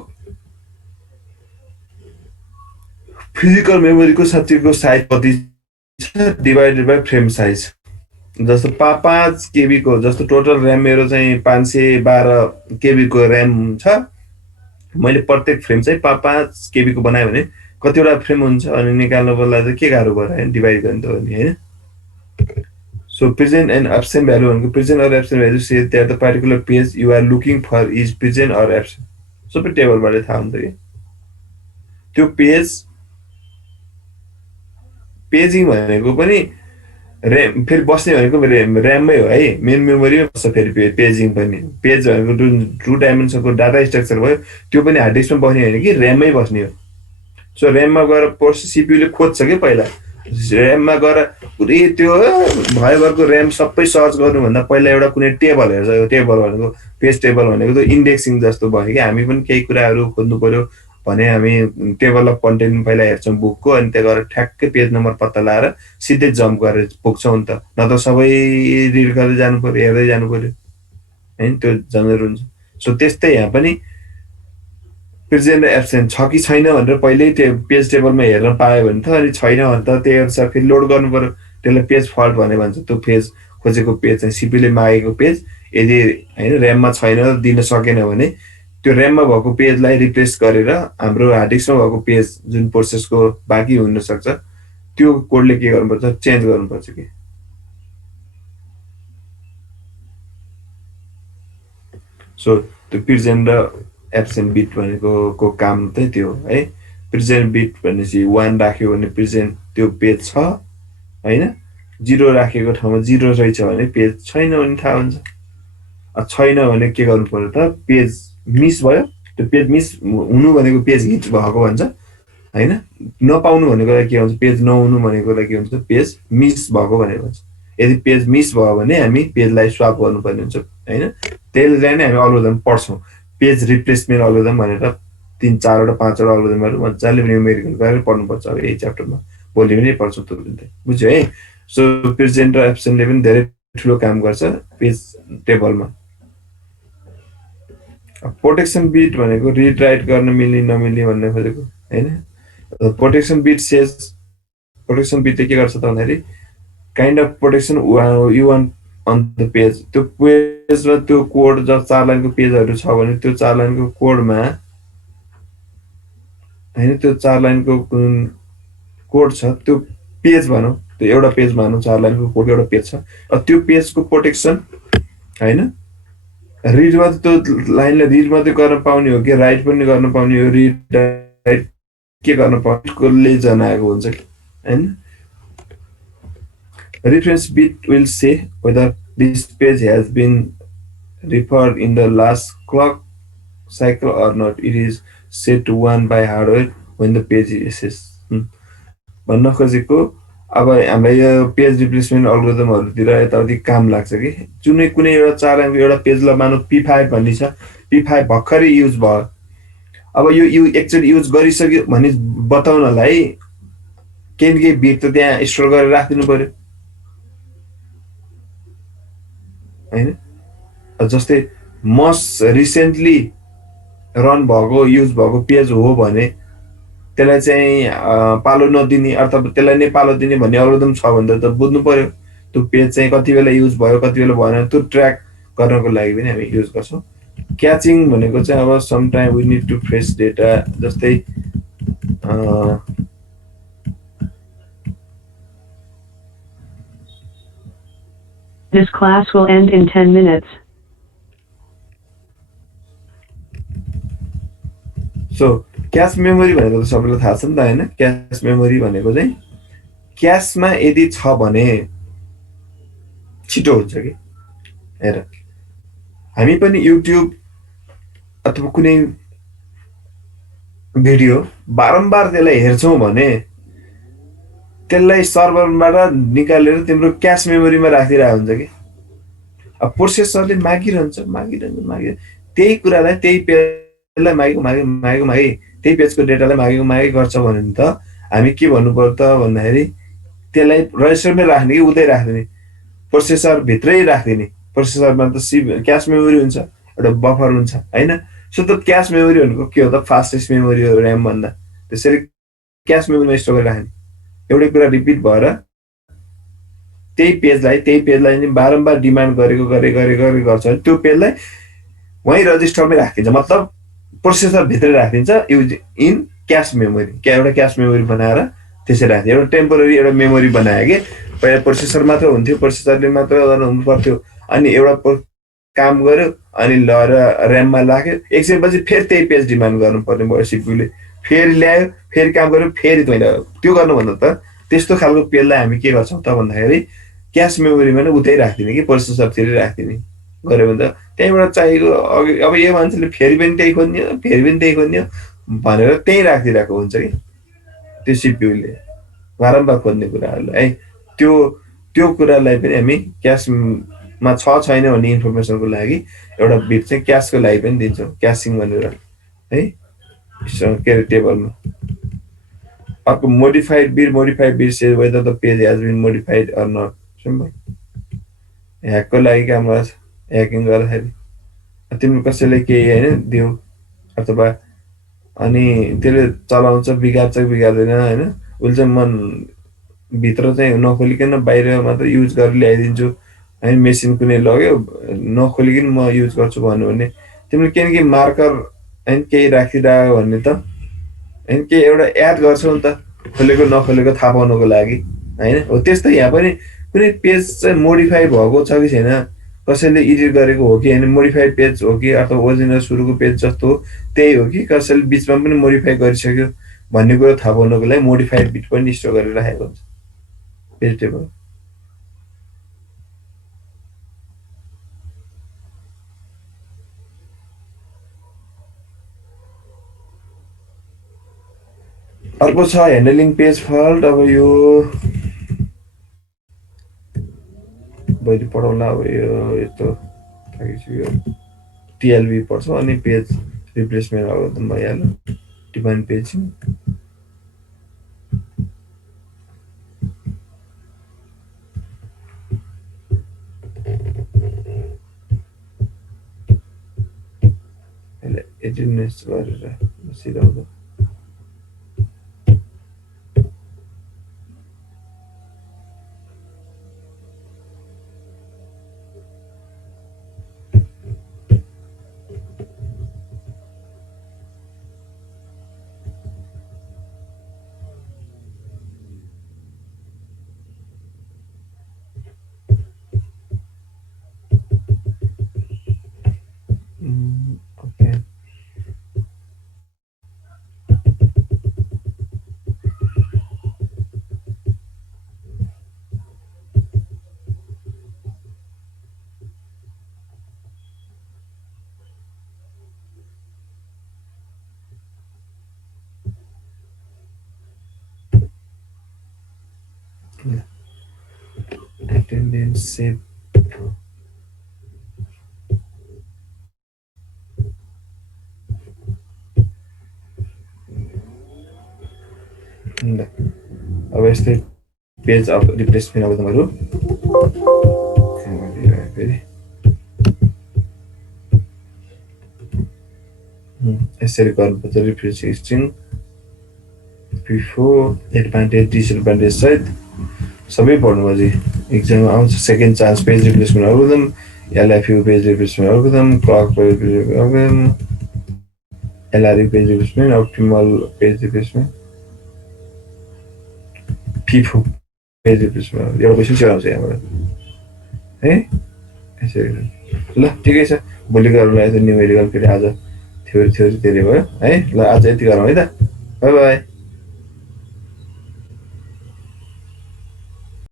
फिजिकल मेमोरीको साँच्चीको साइज कति छ डिभाइडेड बाई फ्रेम साइज। जस्तो 5 केबीको जस्तो टोटल ऱ्याम मेरो चाहिँ 512 केबीको ऱ्याम छ, मैले प्रत्येक फ्रेम चाहिँ 5 केबीको बनाएँ भने कतिवटा फ्रेम हुन्छ अनि निकाल्नको लागि चाहिँ के गाह्रो भयो होइन, डिभाइड गर्नु त हो नि होइन। So present and absent value भनेको present or absent value say that the particular page you are looking for is present or absent, सबै टेबलबाट थाहा हुन्छ कि त्यो पेजिङ भनेको पनि ऱ्याम फेरि बस्ने भनेको ऱ्याममै हो है, मेन मेमोरीमै बस्छ फेरि पेजिङ पनि। पेज भनेको 2 डाइमेन्सनको डाटा स्ट्रक्चर भयो, त्यो पनि हार्ड डिस्कमा बस्ने होइन कि ऱ्याममै बस्ने हो। सो ऱ्याममा गएर पर्छ, सिपियुले खोज्छ कि पहिला ऱ्याममा गएर पुरै त्यो भयभरको ऱ्याम सबै सर्च गर्नुभन्दा पहिला एउटा कुनै टेबल हेर्छ। टेबल भनेको पेज टेबल भनेको त इन्डेक्सिङ जस्तो भयो कि हामी पनि केही कुराहरू खोज्नु पर्यो भने हामी टेबल अफ कन्टेन्ट पहिला हेर्छौँ बुकको, अनि त्यहाँ गएर ठ्याक्कै पेज नम्बर पत्ता लगाएर सिधै जम्प गरेर पुग्छौँ नि त, नत्र सबै रिड गर्दै जानु पर्यो, हेर्दै जानु पर्यो होइन, त्यो झन्झट हुन्छ। सो त्यस्तै यहाँ पनि प्रेजेन्ट र एब्सेन्ट छ कि छैन भनेर पहिल्यै त्यो पेज टेबलमा हेर्न पायो भने त, अनि छैन भने त त्यही अनुसार फेरि लोड गर्नु पर्यो। त्यसलाई पेज फल्ट भने भन्छ। त्यो पेज खोजेको पेज चाहिँ सिपीले मागेको पेज यदि होइन ऱ्याममा छैन, दिन सकेन भने त्यो ऱ्याममा भएको पेजलाई रिप्लेस गरेर हाम्रो हार्ड डिस्कमा भएको पेज जुन प्रोसेसको बाँकी हुनसक्छ त्यो कोडले के गर्नुपर्छ, चेन्ज गर्नुपर्छ कि। सो त्यो प्रेजेन्ट र एब्सेन्ट बिट भनेको काम चाहिँ त्यो हो है। प्रेजेन्ट बिट भनेपछि 1 राख्यो भने प्रेजेन्ट त्यो पेज छ होइन, 0 राखेको ठाउँमा 0 रहेछ भने पेज छैन भने थाहा हुन्छ। छैन भने के गर्नु पर्यो त, पेज मिस भयो। त्यो पेज मिस हुनु भनेको पेज हिट भएको भन्छ होइन, नपाउनु भनेको के भन्छ, पेज नहुनु भनेको के भन्छ, पेज मिस भएको भनेर भन्छ। यदि पेज मिस भयो भने हामी पेजलाई स्वाप गर्नुपर्ने हुन्छ होइन। त्यसलाई नै हामी अल्गोरिदम पढ्छौँ, पेज रिप्लेसमेन्ट अल्गोरिदम भनेर 3-4वटा 5वटा अल्गोरिदमहरू मजाले न्युमेरिकल गरेर पढ्नुपर्छ। अब यही च्याप्टरमा भोलि पनि पढ्छौँ त्यो पनि, बुझ्यो है। सो प्रेजेन्ट र एब्सेन्टले पनि धेरै ठुलो काम गर्छ पेज टेबलमा। प्रोटेक्सन बिट भनेको रिड राइट गर्न मिल्ने नमिल्ने भन्ने खोजेको होइन। प्रोटेक्सन बिटले के गर्छ त भन्दाखेरि kind of protection you want on the page. त्यो पेजमा त्यो कोड जब 4 लाइनको पेजहरू छ भने त्यो 4 लाइनको कोडमा होइन, त्यो 4 लाइनको कोड छ, त्यो पेज भनौँ, त्यो एउटा पेज भनौँ, 4 लाइनको कोड एउटा पेज छ। त्यो पेजको प्रोटेक्सन होइन, रिड मात्रै त्यो लाइनलाई रिड मात्रै गर्न पाउने हो कि राइट पनि गर्न पाउने हो, रिड राइट के गर्न पाउने जनाएको हुन्छ कि होइन। Reference bit will say whether this page has been referred in the last clock cycle or not. It is set to one by hardware when the page is भन्न खोजेको अब हामीलाई यो पेज रिप्लेसमेन्ट अल्गोरिदमहरूतिर यताउति काम लाग्छ कि जुनै कुनै एउटा 4 अङ्क एउटा पेजलाई मानौ P5 भन्ने छ P5 भर्खरै युज भयो अब यो एकचोटि युज गरिसक्यो भने बताउनलाई केही न केही बिट त त्यहाँ स्टोर गरेर राखिदिनु पर्यो हैन जस्तै मोस्ट रिसेन्टली रन भएको युज भएको पेज हो भने त्यसलाई चाहिँ पालो नदिने अथवा त्यसलाई नै पालो दिने भन्ने अल्गोरिदम छ भने त बुझ्नु पर्यो त्यो पेज चाहिँ कति बेला युज भयो कति बेला भएन त्यो ट्र्याक गर्नको लागि पनि हामी युज गर्छौँ क्याचिङ भनेको चाहिँ अब some time we need to fresh data जस्तै This class will end in 10 minutes. So, cache memory भनेको त सबैलाई थाहा छ नि त हैन क्याश मेमोरी भनेको चाहिँ क्याशमा यदि छ भने छिटो हुन्छ कि हेर हामी पनि युट्युब अथवा कुनै भिडियो बारम्बार त्यसलाई हेर्छौँ भने त्यसलाई सर्भरबाट निकालेर तिम्रो क्याश मेमोरीमा राखिदिरहेको हुन्छ कि अब प्रोसेसरले मागिरहन्छ त्यही कुरालाई त्यही पेजलाई मागी त्यही पेजको डेटालाई मागी गर्छ भने त हामी के भन्नु पर्यो त भन्दाखेरि त्यसलाई रजिस्टरमै राख्ने कि उतै राख्दिने प्रोसेसर भित्रै राख्दिने प्रोसेसरमा त क्याश मेमोरी हुन्छ एउटा बफर हुन्छ हैन सो त क्याश मेमोरी भनेको के हो त फास्टेस्ट मेमोरी हो र्याम भन्दा त्यसरी क्याश मेमोरीमा स्टोर गरेर राख्ने एउटै कुरा रिपिट भएर त्यही पेजलाई नि बारम्बार डिमान्ड गरेको गर्छ भने त्यो पेजलाई वहीँ रजिस्टरमै राखिदिन्छ मतलब प्रोसेसर भित्रै राखिदिन्छ युज इन क्याश मेमोरी एउटा क्याश मेमोरी बनाएर त्यसरी राखिदिन्छ एउटा टेम्पोररी एउटा मेमोरी बनायो कि पहिला प्रोसेसर मात्र हुन्थ्यो प्रोसेसरले मात्र हुनु पर्थ्यो अनि एउटा काम गर्यो अनि लएर र्याममा राख्यो एकछिनपछि फेरि त्यही पेज डिमान्ड गर्नुपर्ने भयो सिपियुले फेरि ल्यायो फेरि काम गर्यो फेरि त्यो गर्नुभन्दा त त्यस्तो खालको पेजलाई हामी के गर्छौँ त भन्दाखेरि क्याश मेमोरीमा नै उतै राखिदिने कि प्रोसेसरतिर राखिदिने गऱ्यो भने त त्यहीँबाट चाहिएको अब यो मान्छेले फेरि पनि त्यही खोज्ने भनेर त्यहीँ राखिदिरहेको हुन्छ कि त्यो सिपियुले बारम्बार खोज्ने कुराहरूलाई है त्यो कुरालाई पनि हामी क्याशमा छैन भन्ने इन्फर्मेसनको लागि एउटा बिट चाहिँ क्याशको लागि पनि दिन्छौँ क्यासिङ भनेर है के अरे टेबलमा अर्को modified bit says whether the page has been modified or not simple ह्याकको लागि काम गर्छ ह्याकिङ गर्दाखेरि तिम्रो कसैले केही होइन दियो अथवा अनि त्यसले चलाउँछ बिगार्छ बिगार्दैन होइन उसले चाहिँ मन भित्र चाहिँ नखोलिकन बाहिर मात्र युज गरेर ल्याइदिन्छु होइन मेसिन कुनै लग्यो नखोलिकन म युज गर्छु भन्यो भने तिमीले केही न केही मार्कर होइन केही राखिरह्यो भने त होइन केही एउटा एड गर्छौ नि त खोलेको नखोलेको थाहा पाउनको लागि होइन हो त्यस्तै यहाँ पनि कुनै पेज चाहिँ मोडिफाई भएको छ कि छैन कसैले एडिट गरेको हो कि होइन मोडिफाइड पेज हो कि अथवा ओरिजिनल सुरुको पेज जस्तो हो त्यही हो कि कसैले बिचमा पनि मोडिफाई गरिसक्यो भन्ने कुरो थाहा पाउनको लागि मोडिफाइड बिट पनि स्टोर गरेर राखेको हुन्छ पेज टेबल अर्को छ ह्यान्डलिङ पेज फल्ट अब यो बढी पढाउला अब यो यस्तो यो टिएलबी पर्छ अनि पेज रिप्लेसमेन्ट एल्गोरिदम भइहाल्यो डिफाइन पेजिङ एडिनेस गरेर बसिरहँदा Attendance save. ल अब यस्तै पेज अफ रिप्लेसमेन्ट अल्गोरिदमहरु फेरि यसरी गर्नुपर्छ refresh string before advantage disadvantage सहित सबै पढ्नुपर्छ एक्जाममा आउँछ second chance page replacement algorithm LFU page replacement algorithm clock page replacement algorithm LRE page replacement optimal page replacement FIFO page replacement एउटा क्वेसन आउँछ यहाँबाट है यसरी ल ठिकै छ भोलि गरौँला यो न्युमेरिकल फेरि आज थ्योरी धेरै भयो है ल आज यति गरौँ है त बाइ बाइ